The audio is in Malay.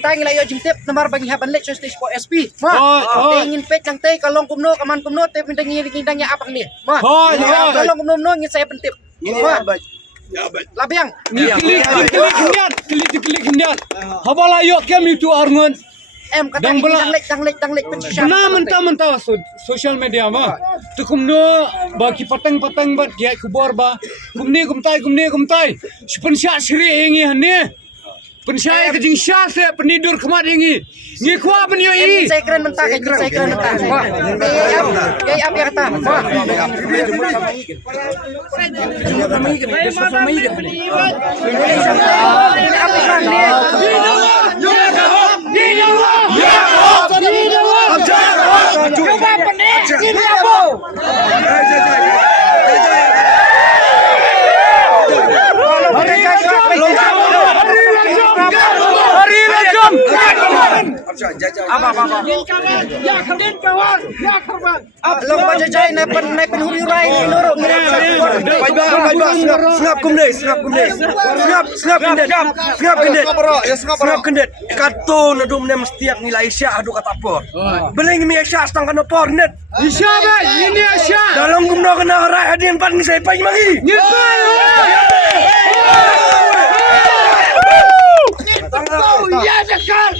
tang layo jingtip namar bagi haban lek stage po SP ma ingin pek nang tay kalong kumno kaman kumno te pindang ngidang ya apang ni ma kalong kumno no ngin saya pentip ma labiang klik hindian habala yo kem itu arngon kata dang lek pensisya mentah social media mah tukumno bagi patang bat dia kubor ba kumni kumtai sepensya sri ingi hane pensya ke jing sya se penidur kemat ingi ngi kwa penyo ini saya keren mentah wah gay apa kata wah Lomba jajai naipin huri rai noro Snap kendet kato nadum nem setiap nilai Aisyah adu kata por beling mi Aisyah stang kana por net Aisyah ba ini Aisyah dalam gumno kena rai hadin pan ni saya pai mari nyepai ya dekar